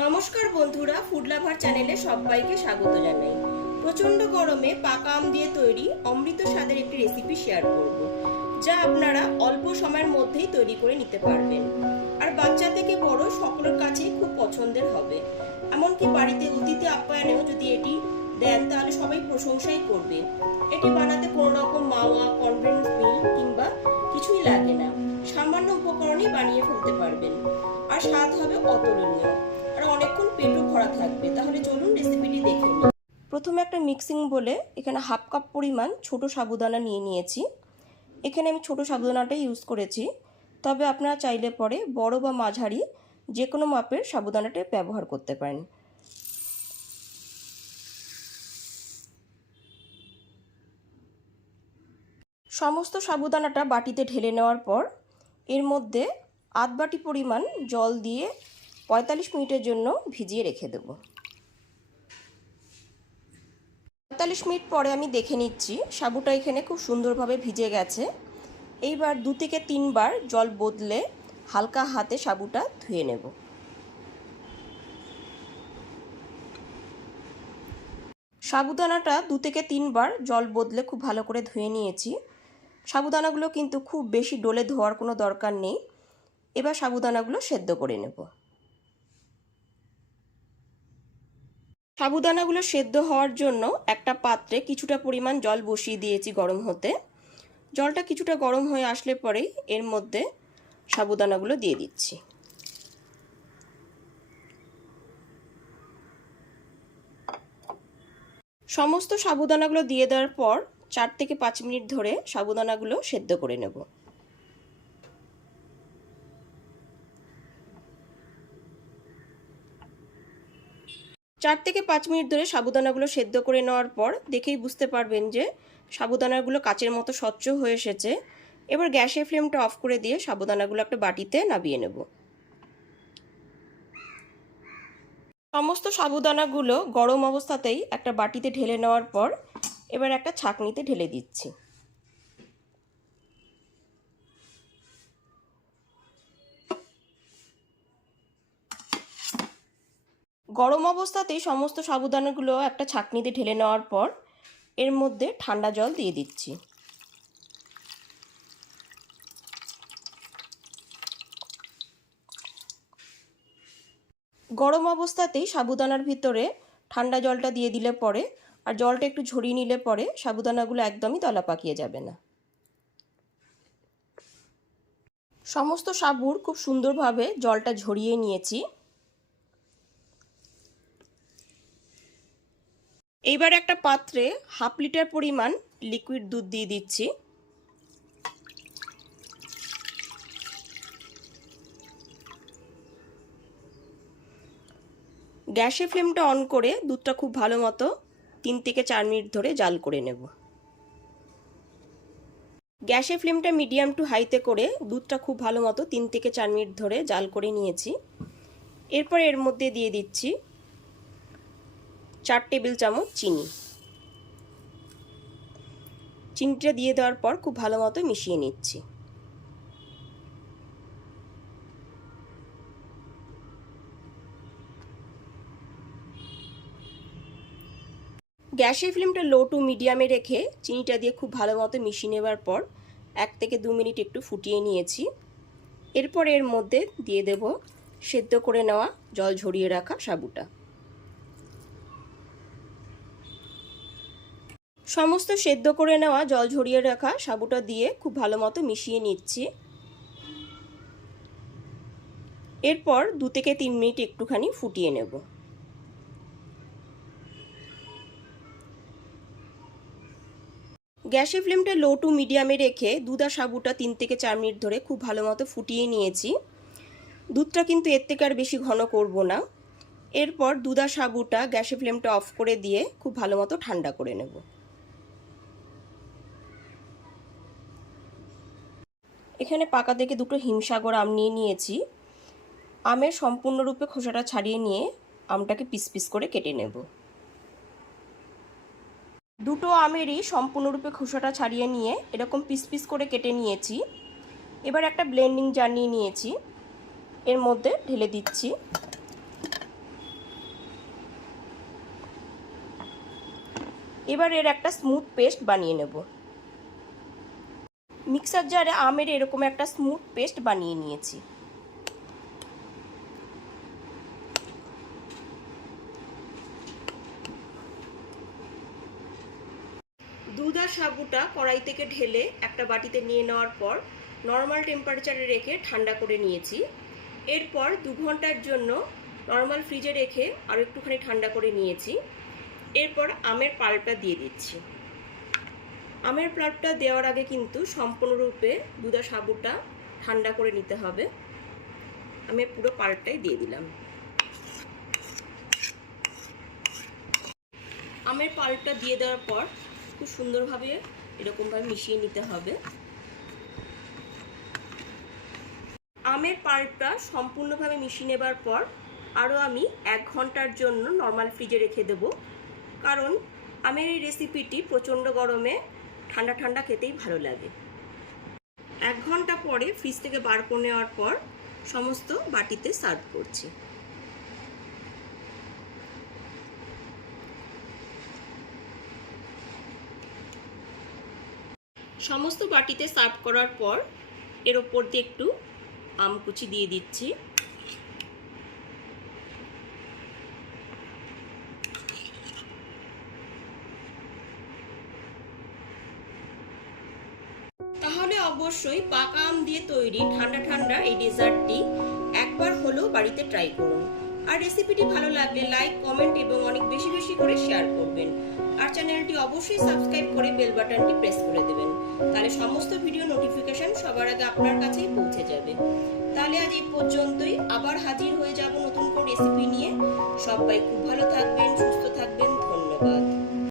নমস্কার বন্ধুরা food lover চ্যানেলে সবাইকে স্বাগত জানাই। প্রচণ্ড গরমে পাকা আম দিয়ে তৈরি অমৃত স্বাদের একটি রেসিপি শেয়ার করব, যা আপনারা অল্প সময়ের মধ্যেই তৈরি করে নিতে পারবেন। আর বাচ্চা থেকে বড় সকলের কাছেই খুব পছন্দের হবে। এমনকি বাড়িতে অতিথি আপ্যায়নেও যদি এটি দেন, তাহলে সবাই প্রশংসাই করবে। এটি বানাতে কোনো রকম মাওয়া কনভেন্স মিল্ক কিংবা কিছুই লাগে না। সামান্য উপকরণে বানিয়ে ফেলতে পারবেন। আর স্বাদ হবে অতুলনীয়। আর অনেকক্ষণ পেটও ভরা থাকবে। তাহলে চলুন রেসিপিটি দেখে প্রথমে একটা মিক্সিং বলে এখানে হাফ কাপ পরিমাণ ছোট সাবুদানা নিয়ে নিয়েছি। এখানে আমি ছোট সাবুদানাটাই ইউজ করেছি। তবে আপনারা চাইলে পরে বড় বা মাঝারি যে কোনো মাপের সাবুদানাটা ব্যবহার করতে পারেন। সমস্ত সাবুদানাটা বাটিতে ঢেলে নেওয়ার পর এর মধ্যে আধ বাটি পরিমাণ জল দিয়ে পঁয়তাল্লিশ মিনিটের জন্য ভিজিয়ে রেখে দেব। পঁয়তাল্লিশ মিনিট পরে আমি দেখে নিচ্ছি, সাবুটা এখানে খুব সুন্দরভাবে ভিজে গেছে। এইবার দু থেকে তিনবার জল বদলে হালকা হাতে সাবুটা ধুয়ে নেব। সাবুদানাটা দু থেকে তিনবার জল বদলে খুব ভালো করে ধুয়ে নিয়েছি। সাবুদানাগুলো কিন্তু খুব বেশি ডোলে ধোয়ার কোনো দরকার নেই। এবার সাবুদানাগুলো সেদ্ধ করে নেব। সাবুদানাগুলো সেদ্ধ হওয়ার জন্য একটা পাত্রে কিছুটা পরিমাণ জল বসিয়ে দিয়েছি গরম হতে। জলটা কিছুটা গরম হয়ে আসলে পরেই এর মধ্যে সাবুদানাগুলো দিয়ে দিচ্ছি। সমস্ত সাবুদানাগুলো দিয়ে দেওয়ার পর চার থেকে পাঁচ মিনিট ধরে সাবুদানাগুলো সেদ্ধ করে নেব। চার থেকে পাঁচ মিনিট ধরে সাবুদানাগুলো সেদ্ধ করে নেওয়ার পর দেখেই বুঝতে পারবেন যে সাবুদানাগুলো কাচের মতো স্বচ্ছ হয়ে এসেছে। এবার গ্যাসের ফ্লেমটা অফ করে দিয়ে সাবুদানাগুলো একটা বাটিতে নামিয়ে নেব। সমস্ত সাবুদানাগুলো গরম অবস্থাতেই একটা বাটিতে ঢেলে নেওয়ার পর এবার একটা ছাকনিতে ঢেলে দিচ্ছি। গরম অবস্থাতেই সমস্ত সাবুদানাগুলো একটা ছাকনিতে ঢেলে নেওয়ার পর এর মধ্যে ঠান্ডা জল দিয়ে দিচ্ছি। গরম অবস্থাতেই সাবুদানার ভিতরে ঠান্ডা জলটা দিয়ে দিলে পরে আর জলটা একটু ঝরিয়ে নিলে পরে সাবুদানাগুলো একদমই তলা পাকিয়ে যাবে না। সমস্ত সাবুর খুব সুন্দরভাবে জলটা ঝরিয়ে নিয়েছি। এইবার একটা পাত্রে হাফ লিটার পরিমাণ লিকুইড দুধ দিয়ে দিচ্ছি। গ্যাসে ফ্লেমটা অন করে দুধটা খুব ভালো মতো তিন থেকে চার মিনিট ধরে জাল করে নেব। গ্যাসে ফ্লেমটা মিডিয়াম টু হাইতে করে দুধটা খুব ভালো মতো তিন থেকে চার মিনিট ধরে জাল করে নিয়েছি। এরপর এর মধ্যে দিয়ে দিচ্ছি চার টেবিল চামচ চিনি। চিনিটা দিয়ে দেওয়ার পর খুব ভালো মতো মিশিয়ে নিচ্ছি। গ্যাসের ফ্লেমটা লো টু মিডিয়ামে রেখে চিনিটা দিয়ে খুব ভালো মতো মিশিয়ে নেবার পর এক থেকে দু মিনিট একটু ফুটিয়ে নিয়েছি। এরপর এর মধ্যে দিয়ে দেব সেদ্ধ করে নেওয়া জল ঝরিয়ে রাখা সাবুটা। সমস্ত সেদ্ধ করে নেওয়া জল ঝরিয়ে রাখা সাবুটা দিয়ে খুব ভালো মতো মিশিয়ে নিচ্ছি। এরপর দু থেকে তিন মিনিট একটুখানি ফুটিয়ে নেব। গ্যাসের ফ্লেমটা লো টু মিডিয়ামে রেখে দুধ আর সাবুটা তিন থেকে চার মিনিট ধরে খুব ভালো মতো ফুটিয়ে নিয়েছি। দুধটা কিন্তু এর থেকে আর বেশি ঘন করব না। এরপর দুধ আর সাবুটা গ্যাসের ফ্লেমটা অফ করে দিয়ে খুব ভালো মতো ঠান্ডা করে নেব। এখানে পাকা থেকে দুটো হিমসাগর আম নিয়ে নিয়েছি। আমের সম্পূর্ণরূপে খোসাটা ছাড়িয়ে নিয়ে আমটাকে পিস পিস করে কেটে নেব। দুটো আমেরই সম্পূর্ণরূপে খোসাটা ছাড়িয়ে নিয়ে এরকম পিস পিস করে কেটে নিয়েছি। এবার একটা ব্লেন্ডিং জার নিয়ে নিয়েছি। এর মধ্যে ঢেলে দিচ্ছি। এবার এর একটা স্মুথ পেস্ট বানিয়ে নেব। মিক্সার জারে আমের এরকম একটা স্মুথ পেস্ট বানিয়ে নিয়েছি। দুধ আর সাবুটা কড়াই থেকে ঢেলে একটা বাটিতে নিয়ে নেওয়ার পর নর্মাল টেম্পারেচারে রেখে ঠান্ডা করে নিয়েছি। এরপর দু ঘণ্টার জন্য নর্মাল ফ্রিজে রেখে আরও একটুখানি ঠান্ডা করে নিয়েছি। এরপর আমের পাল্পটা দিয়ে দিচ্ছি। আমের পাল্পটা দেওয়ার আগে কিন্তু সম্পূর্ণরূপে দুধা সাবুটা ঠান্ডা করে নিতে হবে। আমি পুরো পাল্পটাই দিয়ে দিলাম। আমের পাল্পটা দিয়ে দেওয়ার পর খুব সুন্দরভাবে এরকমভাবে মিশিয়ে নিতে হবে। আমের পাল্পটা সম্পূর্ণভাবে মিশিয়ে নেবার পর আরও আমি এক ঘণ্টার জন্য নর্মাল ফ্রিজে রেখে দেব। কারণ আমের এই রেসিপিটি প্রচণ্ড গরমে ঠান্ডা ঠান্ডা খেতেই ভালো লাগে। এক ঘণ্টা পরে ফ্রিজ থেকে বার করে নেওয়ার পর সমস্ত বাটিতে সার্ভ করছি। সমস্ত বাটিতে সার্ভ করার পর এর ওপর দিয়ে একটু আম কুচি দিয়ে দিচ্ছি তাহলে অবশ্যই পাকা আম দিয়ে তৈরি ঠান্ডা ঠান্ডা এই ডেজার্টটি একবার হলেও বাড়িতে ট্রাই করুন। আর রেসিপিটি ভালো লাগলে লাইক কমেন্ট এবং অনেক বেশি বেশি করে শেয়ার করবেন। আর চ্যানেলটি অবশ্যই সাবস্ক্রাইব করে বেল বাটনটি প্রেস করে দেবেন। তাহলে সমস্ত ভিডিও নোটিফিকেশন সবার আগে আপনার কাছেই পৌঁছে যাবে। তাহলে আজ এই পর্যন্তই। আবার হাজির হয়ে যাব নতুন কোন রেসিপি নিয়ে। সবাই খুব ভালো থাকবেন, সুস্থ থাকবেন।